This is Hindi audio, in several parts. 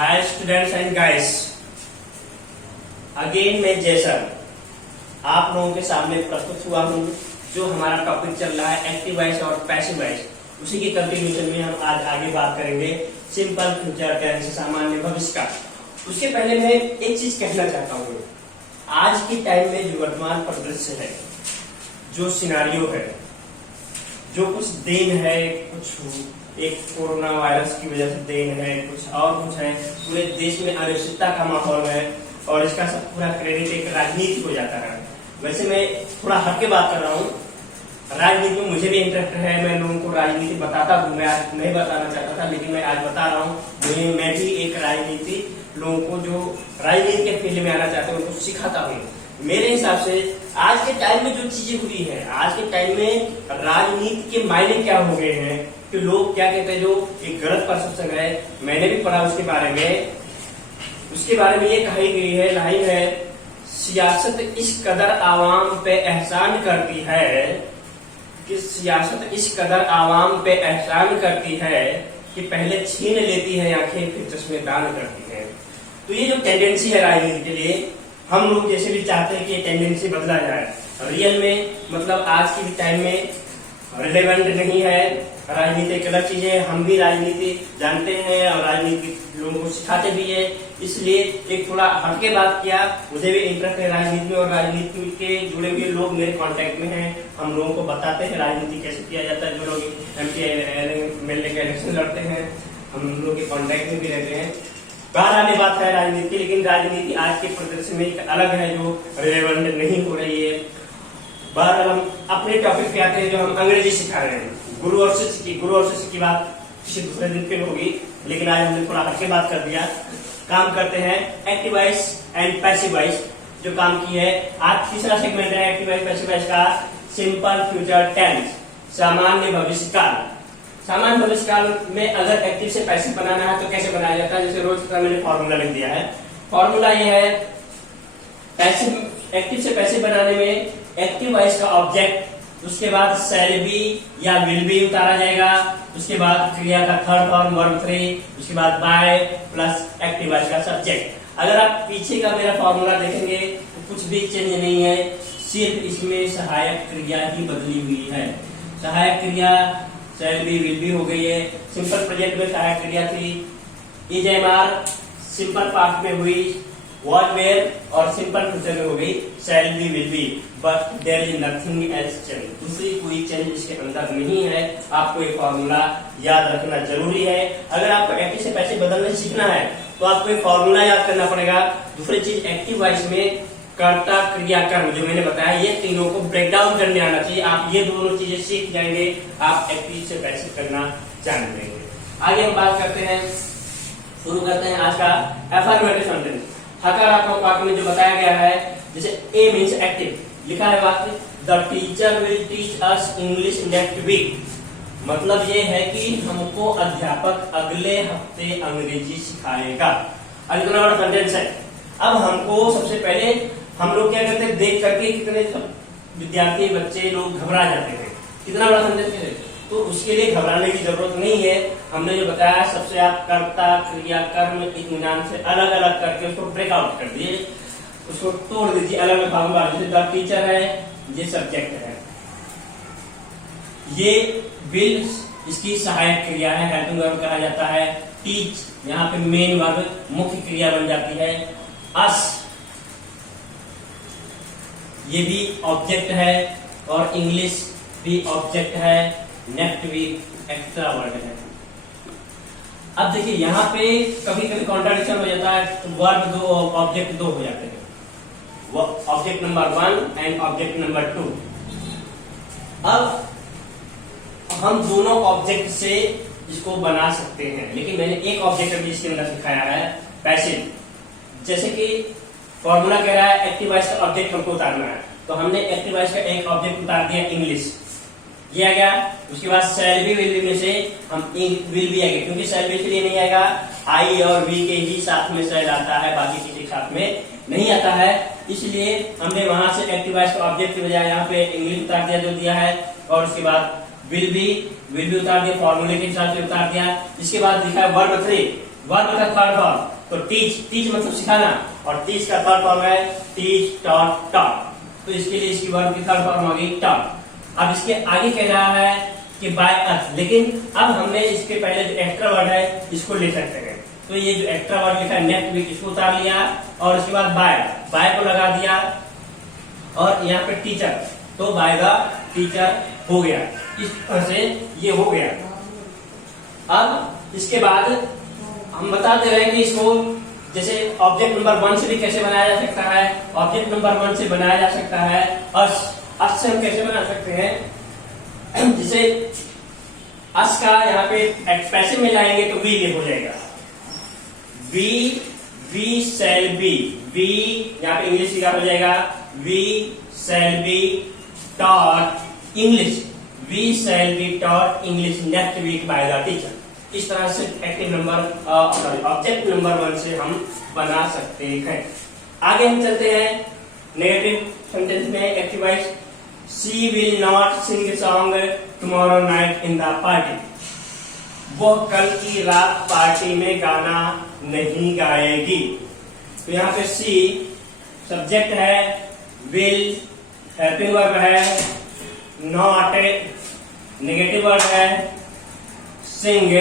Hi students and guys, again मैं जैसन आप लोगों के सामने प्रस्तुत हुआ हूँ। जो हमारा टॉपिक चल रहा है एक्टिव वॉइस और पैसिव वॉइस, उसी की कंटिन्यूशन में हम आज आगे बात करेंगे सिंपल फ्यूचर टेंस, सामान्य भविष्य का। उसके पहले मैं एक चीज कहना चाहता हूँ। आज के टाइम में जो वर्तमान परिदृश्य है, जो सिनारियो है, जो कुछ देन है, कुछ एक कोरोना वायरस की वजह से देन है, कुछ और कुछ है, पूरे देश में अनिश्चितता का माहौल है और इसका सब पूरा क्रेडिट एक राजनीति हो जाता है। वैसे मैं थोड़ा हटके बात कर रहा हूँ। राजनीति में मुझे भी इंटरेस्ट है, मैं लोगों को राजनीति बताता हूँ। मैं आज नहीं बताना चाहता था, लेकिन मैं आज बता रहा हूँ। मैं भी एक राजनीति लोगों को जो राजनीति के फील्ड में आना चाहते हैं उनको सिखाता हूँ। मेरे हिसाब से आज के टाइम में जो चीजें हुई है, आज के टाइम में राजनीति के मायने क्या हो गए हैं कि लोग क्या कहते हैं, जो एक गलत परसेप्शन है। मैंने भी पढ़ा उसके बारे में। उसके बारे में ये कही गई है, लाइन है, सियासत इस कदर आवाम पे एहसान करती है कि सियासत इस कदर आवाम पे एहसान करती है कि पहले छीन लेती है आंखें फिर चश्मे दान करती है। तो ये जो टेंडेंसी है राजनीति के लिए, हम लोग जैसे भी चाहते हैं कि ये टेंडेंसी बदला जाए। रियल में मतलब आज के टाइम में रिलेवेंट नहीं है। राजनीति एक अलग चीज है, हम भी राजनीति जानते हैं और राजनीति लोगों को सिखाते भी है। इसलिए एक थोड़ा हटके बात किया। मुझे भी इंटरेस्ट है राजनीति में और राजनीति के जुड़े हुए लोग मेरे कांटेक्ट में हैं। हम लोगों को बताते हैं राजनीति कैसे किया जाता है। जो लोग एमपी के इलेक्शन लड़ते हैं, हम लोग के कांटेक्ट में भी रहते हैं। बाहर आने बात है राजनीति, लेकिन राजनीति आज के परिदृश्य में एक अलग है जो रिलेवेंट नहीं हो रही है। बाहर हम अपने टॉपिक पे आते हैं, जो हम अंग्रेजी सिखा रहे हैं। गुरु और शिष्य की बात किसी दूसरे दिन पे होगी, लेकिन आज हमने थोड़ा हटके बात कर दिया। काम करते हैं active voice and passive voice, जो काम की है। आज तीसरा सेगमेंट है एक्टिव वॉइस पैसिव वॉइस का, सिंपल फ्यूचर टेंस, सामान्य भविष्य काल। सामान्य भविष्य काल में अगर एक्टिव से पैसिव बनाना है तो कैसे बनाया जाता है, जैसे रोज का मैंने फॉर्मूला लिख दिया है। फॉर्मूला ये है, पैसिव एक्टिव से पैसिव बनाने में एक्टिव वॉइस का ऑब्जेक्ट, उसके बाद शैल बी या विल बी उतारा जाएगा, उसके बाद क्रिया का थर्ड फॉर्म वर्ब 3, उसके बाद बाय प्लस एक्टिव वॉइस का सब्जेक्ट। अगर आप पीछे का मेरा फॉर्मूला देखेंगे तो कुछ भी चेंज नहीं है, सिर्फ इसमें सहायक क्रिया ही बदली हुई है। सहायक क्रिया शैल बी विल बी हो गई है। सिंपल प्रेजेंट में सहायक क्रिया थी is am are, simple past में हुई was were, और सिंपल फ्यूचर में हो गई shall be will be, but there is nothing else change। दूसरी कोई चेंज इसके अंदर नहीं है। आपको एक फॉर्मूला याद रखना जरूरी है। अगर आपको एक्टिव से पैसे बदलने सीखना है तो आपको एक फॉर्मूला याद करना पड़ेगा। दूसरी चीज, एक्टिव वॉइस में कर्ता क्रिया कर्म जो मैंने बताया, ये तीनों को ब्रेक डाउन करने आना चाहिए। आप ये दोनों चीजें सीख जाएंगे, आप एक्टिव से पैसे करना जान लेंगे। आगे हम बात करते हैं, शुरू करते हैं आज का अफर्मेटिव सेंटेंस। हकारात्मक वाक्य में जो बताया गया है, जैसे ए मीन्स एक्टिव, लिखा है वाक्य the teacher will teach us English next week. मतलब ये है कि हमको अध्यापक अगले हफ्ते अंग्रेजी सिखाएगा। अब इतना बड़ा सेंटेंस है। अब हमको सबसे पहले हम लोग क्या करते हैं, देख करके कितने विद्यार्थी बच्चे लोग घबरा जाते हैं। कितना बड़ा सेंटेंस है, तो उसके लिए घबराने की जरूरत नहीं है। हमने जो बताया, सबसे आप कर्ता क्रिया कर्म इत्मीनान से अलग अलग करके उसको ब्रेकआउट कर दिए, उसको तोड़ दीजिए अलग अलग भागों में। जैसे द टीचर है, ये सब्जेक्ट है, ये विल इसकी सहायक क्रिया है, हेल्पिंग वर्ब कहा जाता है। टीच यहाँ पे मेन वर्ब मुख्य क्रिया बन जाती है। अस ये भी ऑब्जेक्ट है और इंग्लिश भी ऑब्जेक्ट है। नेक्स्ट वीक एक्स्ट्रा वर्ड है। अब देखिए यहाँ पे कभी कभी कॉन्ट्राडिक्शन हो जाता है, वर्ब दो ऑब्जेक्ट दो हो जाते हैं, object number 1 and object number 2। अब हम दोनों ऑब्जेक्ट से इसको बना सकते हैं, लेकिन मैंने एक ऑब्जेक्ट अभी इसके अंदर सिखाया है, पैसिव। जैसे कि फॉर्मूला कह रहा है एक्टिव वॉइस का ऑब्जेक्ट हमको उतारना है, तो हमने एक्टिव वॉइस का एक ऑब्जेक्ट उतार दिया इंग्लिश, ये आ गया। उसके बाद शैल बी विल बी में से हम विल बी आ गया, क्योंकि शैल बी के लिए नहीं आएगा, आई और वी के ही साथ में शैल आता है, बाकी किसी के साथ में नहीं आता है। इसलिए हमने वहां से एक्टिव वॉइस का ऑब्जेक्ट की बजाय यहाँ पे इंग्लिश उतार दिया जो दिया है, और उसके बाद विल बी उतार दिया, फॉर्मूले के हिसाब से उतार दिया। इसके बाद लिखा है वर्ब 3, वर्ब का थर्ड फॉर्म तो टीच मतलब सिखाना, और टीच का थर्ड फॉर्म है टीच टॉट टॉट, तो इसके लिए इसकी वर्ब की थर्ड फॉर्म होगी टॉट। अब इसके आगे कह रहा है कि बाय अस, लेकिन अब हमने इसके पहले जो एक्स्ट्रा वर्ड है इसको ले सकते हैं, तो ये जो एक्स्ट्रा वर्ड लिखा है नेक्स्ट वीक इसको उतार लिया, और इसके बाद बाय को लगा दिया, और यहाँ पे टीचर, तो बाय द टीचर हो गया। इस तरह से ये हो गया। अब इसके बाद हम बताते रहे कि इसको जैसे ऑब्जेक्ट नंबर 1 से भी कैसे बनाया जा सकता है, ऑब्जेक्ट नंबर 1 से बनाया जा सकता है, अस से हम कैसे बना सकते हैं, जिसे अस का यहाँ पे पैसिव में लाएंगे तो वी ये हो जाएगा, वी शैल बी, वी यहाँ पे इंग्लिश लिखा हो जाएगा, we shall be taught English, we shall be taught English next week by the teacher. इस तरह से एक्टिव नंबर ऑब्जेक्ट नंबर 1 से हम बना सकते हैं। आगे हम चलते हैं नेगेटिव सेंटेंस में। Active voice, she will not sing song tomorrow night in the party, वो कल की रात पार्टी में गाना नहीं गाएगी। तो यहाँ पे सी सब्जेक्ट है, विल हेल्पिंग वर्ब है, नॉट नेगेटिव वर्ब है, सिंग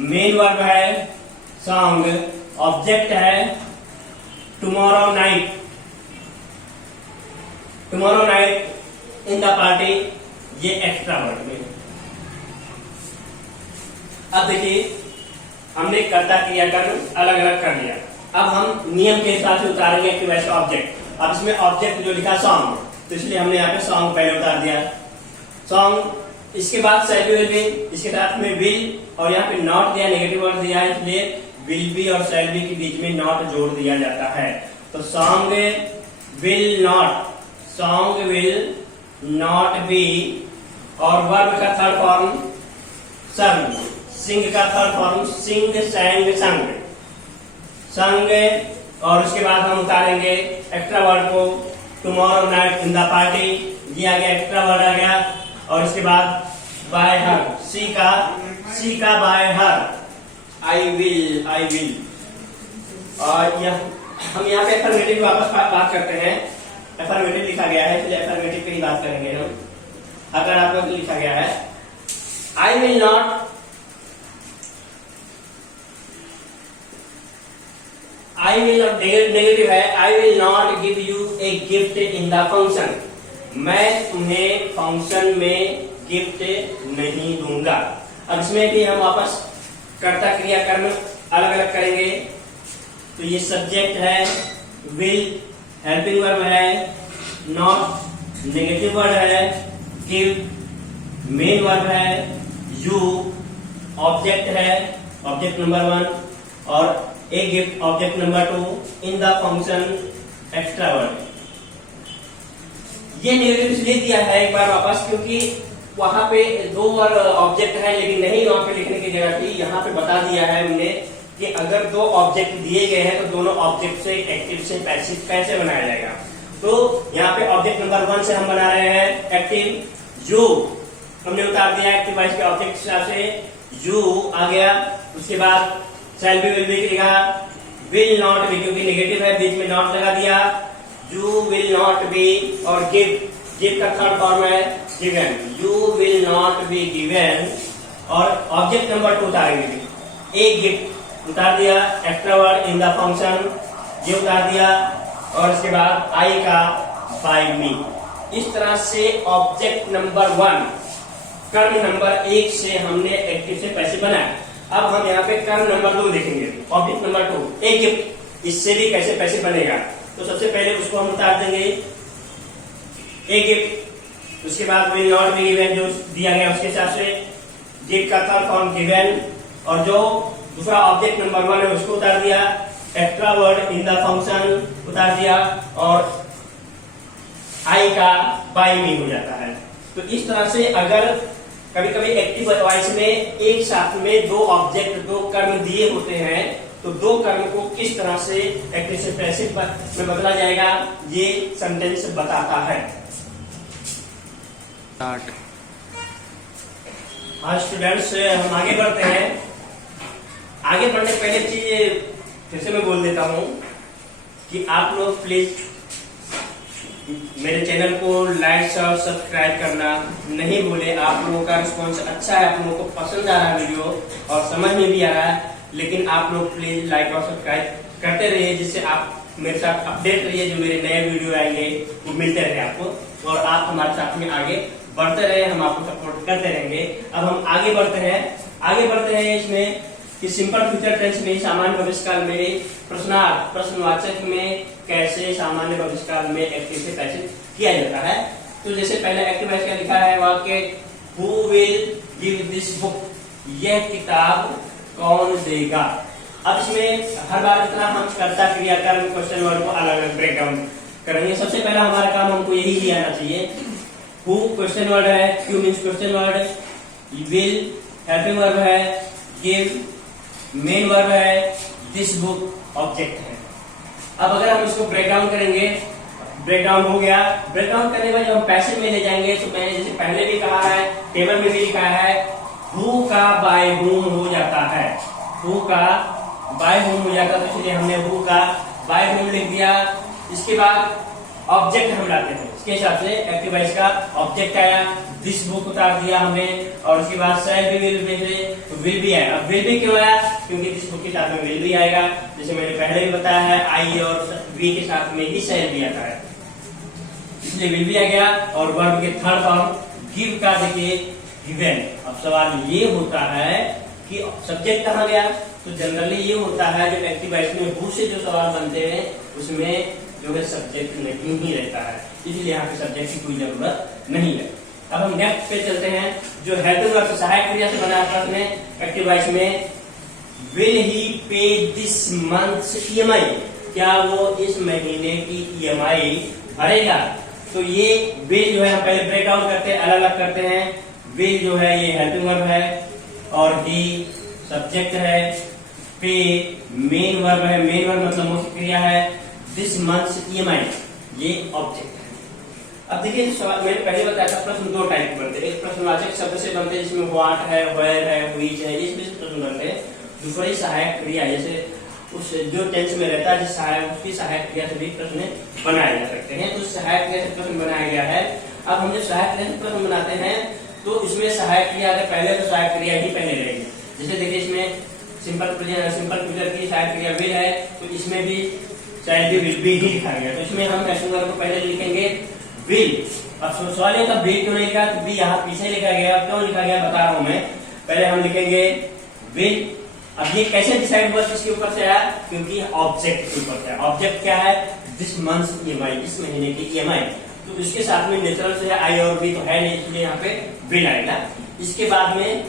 मेन वर्ब है, सॉन्ग ऑब्जेक्ट है, tomorrow night in the party ये एक्स्ट्रा वर्ड में। अब देखिए हमने कर्ता क्रिया कर्म अलग अलग कर लिया, अब हम नियम के हिसाब से उतारेंगे कि वैसे ऑब्जेक्ट। अब इसमें ऑब्जेक्ट जो लिखा सॉन्ग, तो इसलिए हमने यहाँ पे सॉन्ग पहले उतार दिया, सॉन्ग। इसके बाद शैल बी विल बी, इसके साथ में विल, और यहाँ पे नॉट दिया, नेगेटिव वर्ड दिया है, इसलिए विल बी और शैल बी के बीच में नॉट जोड़ दिया जाता है। तो सॉन्ग विल नॉट बी, और वर्ब का थर्ड फॉर्म संग, सिंग का थर्ड फॉर्म सिंग सैंग संग, और उसके बाद हम उतारेंगे एक्स्ट्रा वर्ड को, tomorrow night in the party, ये आ गया एक्स्ट्रा वर्ड आ गया, और इसके बाद बाय हर, सी का बाय हर, आई विल, और हम यहाँ पे एफर्मेटिव वापस बात करते हैं। एफर्मेटिव लिखा गया है इसलिए एफर्मेटिव पे ही बात करेंगे हम। अगर आपको लिखा गया है आई विल नॉट, नेगेटिव है, I will not give U a gift in the function, मैं तुम्हें फंक्शन में गिफ्ट नहीं दूंगा। अब इसमें भी हम वापस कर्ता क्रिया कर्म अलग अलग करेंगे। तो ये सब्जेक्ट है, विल हेल्पिंग वर्ब है, नॉट नेगेटिव वर्ड है, गिव मेन वर्ब है, यू ऑब्जेक्ट है, ऑब्जेक्ट नंबर 1, और a gift object number 2, in the function extra word. ये नेगेटिव इसलिए दिया है एक बार वापस, क्योंकि वहां पे दो और ऑब्जेक्ट है, लेकिन नहीं वहां पे लिखने की जगह थी, यहाँ पे बता दिया है हमने कि अगर दो ऑब्जेक्ट दिए गए हैं तो दोनों ऑब्जेक्ट से एक्टिव से पैसिव कैसे बनाया जाएगा। तो यहाँ पे ऑब्जेक्ट नंबर 1 से हम बना रहे हैं एक्टिव, यू हमने उतार दिया एक्टिव वॉइस के ऑब्जेक्ट से, यू आ गया। उसके बाद शैल बी विल बी लिखा, विल नॉट बी क्योंकि नेगेटिव है बीच में नॉट लगा दिया, यू विल नॉट बी, और गिव का थर्ड फॉर्म है given, you will not be given, और ऑब्जेक्ट नंबर 2 उतारेंगे, ए गिफ्ट उतार दिया, extra word in the function ये उतार दिया, और इसके बाद आई का बाय मी। इस तरह से ऑब्जेक्ट नंबर 1 कर्म नंबर 1 से हमने एक्टिव से पैसे बनाए। अब हम यहाँ पे कर्म नंबर 2 देखेंगे, ऑब्जेक्ट नंबर 2 ए गिफ्ट, इससे भी कैसे पैसे बनेगा। तो सबसे पहले उसको हम उतार देंगे ए गिफ्ट, उसके बाद विल नॉट बी गिवन जो दिया गया उसके हिसाब से, गिफ्ट का थर्ड फॉर्म गिवन, और जो दूसरा ऑब्जेक्ट नंबर 1 है उसको उतार दिया, extra word in the function उतार दिया, और आई का बाय मी हो जाता है। तो इस तरह से अगर कभी कभी एक्टिव वॉइस में एक साथ में दो ऑब्जेक्ट दो कर्म दिए होते हैं तो दो कर्म को किस तरह से एक्टिव से पैसिव में बदला जाएगा ये सेंटेंस बताता है। हाँ स्टूडेंट्स, हम आगे बढ़ते हैं। आगे बढ़ने से पहले चीज फिर से मैं बोल देता हूँ कि आप लोग प्लीज मेरे चैनल को लाइक और सब्सक्राइब करना नहीं भूले। आप लोगों का रिस्पॉन्स अच्छा है, आप लोगों को पसंद आ रहा है वीडियो और समझ में भी आ रहा है, लेकिन आप लोग प्लीज लाइक और सब्सक्राइब करते रहिए, जिससे आप मेरे साथ अपडेट रहिए। जो मेरे नए वीडियो आएंगे वो मिलते रहे आपको और आप हमारे साथ में आगे बढ़ते रहे, हम आपको सपोर्ट करते रहेंगे। अब हम आगे बढ़ते हैं इसमें कि सिंपल फ्यूचर टेंस में सामान्य भविष्यकाल में प्रश्नार्थ प्रश्नवाचक में कैसे सामान्य भविष्यकाल में एक्टिव से कैसे किया जाता है। तो जैसे पहले एक्टिव वॉइस क्या लिखा है, वाक्य who will give this book, यह किताब कौन देगा। अब इसमें हर बार इतना हम कर्ता क्रिया कर्म क्वेश्चन वर्ड को अलग अलग ब्रेक डाउन करेंगे। सबसे पहला हमारा काम हमको यही ही आना चाहिए। हु क्वेश्चन वर्ड है, Q means question word, will helping verb है, गिव मेन वर्ब है, दिस बुक ऑब्जेक्ट है। अब अगर हम इसको ब्रेक डाउन करेंगे, ब्रेक डाउन हो गया। ब्रेक डाउन करने के बाद जब हम पैसिव में ले जाएंगे तो मैंने जैसे पहले भी कहा है, टेबल में भी लिखा है, हु का बाय हुम हो जाता है, हु का बाय होम हो जाता है, तो इसलिए हमने हु का बाय होम लिख दिया। इसके बाद ऑब्जेक्ट हम लाते हैं, इसके हिसाब से एक्टिव वॉइस का ऑब्जेक्ट आया, दिस बुक उतार दिया हमने, और उसके बाद शैल बी विल भी तो विल भी आया। अब विल भी क्यों आया, क्योंकि दिस बुक के साथ में विल भी आएगा, जैसे मैंने पहले भी बताया है, आई और वी के साथ में ही शैल भी आता है, इसलिए विल भी आ गया। और वर्ब के थर्ड फॉर्म गिव का देखिए गिवन। अब सवाल ये होता है कि सब्जेक्ट कहाँ गया, तो जनरली ये होता है जब एक्टिव वॉइस में हु से जो सवाल बनते हैं उसमें जो है सब्जेक्ट नहीं ही रहता है, इसलिए यहाँ पे सब्जेक्ट की कोई जरूरत नहीं है। अब हम नेक्स्ट पे चलते हैं, जो हेल्पिंग वर्ब सहायक क्रिया से बना है प्रश्न एक्टिव वॉइस में, विल ही पे दिस मंथ्स ईएमआई, क्या वो इस महीने की ईएमआई भरेगा। तो ये विल जो है हम पहले ब्रेक डाउन करते हैं, अलग अलग करते हैं। विल जो है ये हेल्पिंग वर्ब है और ही सब्जेक्ट है, पे मेन वर्ब है, मेन वर्ब मतलब मुख्य क्रिया है, दिस मंथ्स ईएमआई ये ऑब्जेक्ट है। अब देखिए सवाल मैंने पहले बताया था, प्रश्न दो टाइप के बनते हैं, एक प्रश्नवाचक शब्द से बनते हैं जिसमें व्हाट है, वेयर है, व्हिच है, इसमें से प्रश्न बनते हैं। दूसरी सहायक क्रिया, जैसे उस जो टेंस में रहता है जिस सहायक उसकी सहायक क्रिया से भी प्रश्न बनाए जा सकते हैं, तो सहायक क्रिया से प्रश्न बनाया गया है। अब हम जब सहायक क्रिया से प्रश्न बनाते हैं तो इसमें सहायक क्रिया अगर पहले तो सहायक क्रिया ही पहले रहेगी। जैसे देखिए इसमें सिंपल फ्यूचर की सहायक क्रिया विल है, तो इसमें भी शायद विल भी ही लिखा गया, तो इसमें हम एक्शन वर्ब को पहले लिखेंगे विल। अब सवाल है तब विल क्यों नहीं लिखा, तो भी यहाँ पीछे लिखा गया, क्यों लिखा गया बता रहा हूं मैं। पहले हम लिखेंगे विल। अब ये कैसे डिसाइड हुआ, किसके ऊपर से आया, क्योंकि ऑब्जेक्ट के ऊपर से। ऑब्जेक्ट क्या है, दिस मंथ्स ईएमआई, इस महीने की ईएमआई, तो इसके साथ में नेचुरल से आई और बी तो है नहीं, इसलिए यहाँ पे विल आएगा। इसके बाद में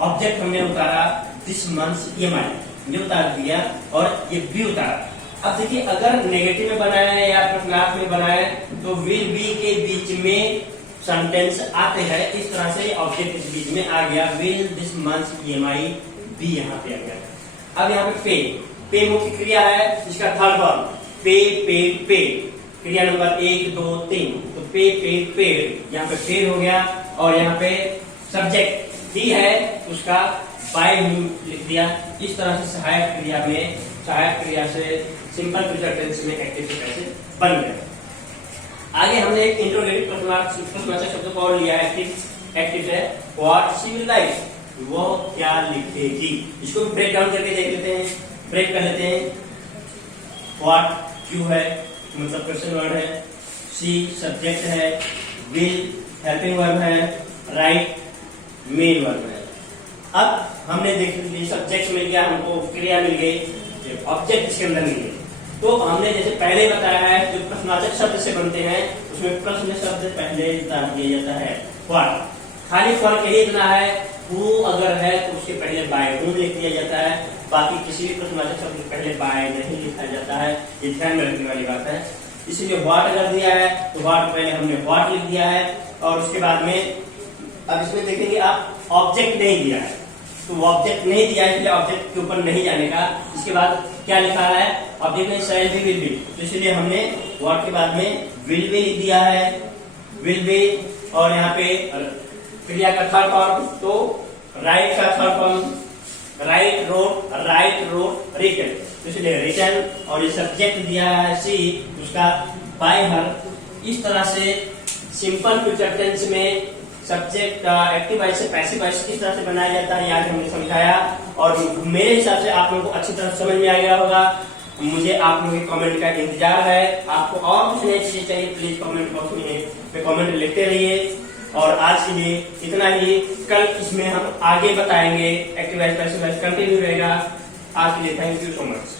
ऑब्जेक्ट हमने उतारा दिस मंथ्स ईएमआई, ये उतार दिया और ये बी उतारा। अब देखिए अगर नेगेटिव में बनाया है या प्रश्नार्थ में बनाया है तो विल बी के बीच में सेंटेंस आते हैं, इस तरह से ऑब्जेक्ट इस बीच में आ गया, will this month's EMI be यहाँ पे आ गया। अब यहाँ पे पे मुख्य क्रिया है, इसका थर्ड फॉर्म पे पे पे, क्रिया नंबर 1 2 3, तो पे पे पेड़, यहाँ पे पेड़ हो गया। और यहाँ पे सब्जेक्ट ही है, उसका बाय लिख दिया। इस तरह से सहायक क्रिया में, सहायक क्रिया से सिंपल फ्यूचर टेंस में एक्टिव से कैसे बन गया। आगे हमने एक इंट्रोगेटिव प्रश्नवाचक शब्द को और लिया है, एक्टिव है, व्हाट शी विल राइट, वो क्या लिखेगी। इसको भी ब्रेक डाउन करके देख लेते हैं, ब्रेक कर लेते हैं। व्हाट क्यू है मतलब क्वेश्चन वर्ड है, सी सब्जेक्ट है, विल हेल्पिंग वर्ब है, राइट मेन वर्ब है। अब हमने देख लिया सब्जेक्ट मिल गया, हमको क्रिया मिल गई, ऑब्जेक्ट इसके अंदर मिल गए। तो हमने जैसे पहले बताया है जो प्रश्नवाचक शब्द से बनते हैं उसमें प्रश्न शब्द पहले उतार दिया जाता है व्हाट। खाली फर्क यही इतना है, हु अगर है तो उसके पहले बाय हूं लिख दिया जाता है, बाकी किसी भी प्रश्नवाचक शब्द से पहले बाय नहीं लिखा जाता है, ये ध्यान में रखने वाली बात है। इसीलिए व्हाट अगर दिया है तो व्हाट पहले हमने व्हाट लिख दिया है, और उसके बाद में अब इसमें देखेंगे आप ऑब्जेक्ट नहीं दिया है, तो ऑब्जेक्ट नहीं दिया है इसलिए ऑब्जेक्ट के ऊपर नहीं जाने का। इसके बाद क्या लिखा है, ऑब्जेक्ट में शैल बी विल बी, तो इसलिए हमने व्हाट के बाद में विल बी लिख दिया है, विल बी। और यहाँ पे क्रिया का थर्ड फॉर्म तो राइट का third form write wrote written, इसलिए रिटन और ये सब्जेक्ट दिया है सी, उसका बाय हर। इस तरह से सिंपल फ्यूचर टेंस में सब्जेक्ट एक्टिव वॉइस से पैसिव वॉइस किस तरह से बनाया जाता है, आज हमने समझाया और मेरे हिसाब से आप लोगों को अच्छी तरह समझ में आ गया होगा। मुझे आप लोगों के कमेंट का इंतजार है। आपको और कुछ नई चीजें चाहिए प्लीज कमेंट बॉक्स में कमेंट लिखते रहिए। और आज के लिए इतना ही, कल इसमें हम आगे बताएंगे active voice passive voice continue रहेगा। आज के लिए थैंक यू सो मच।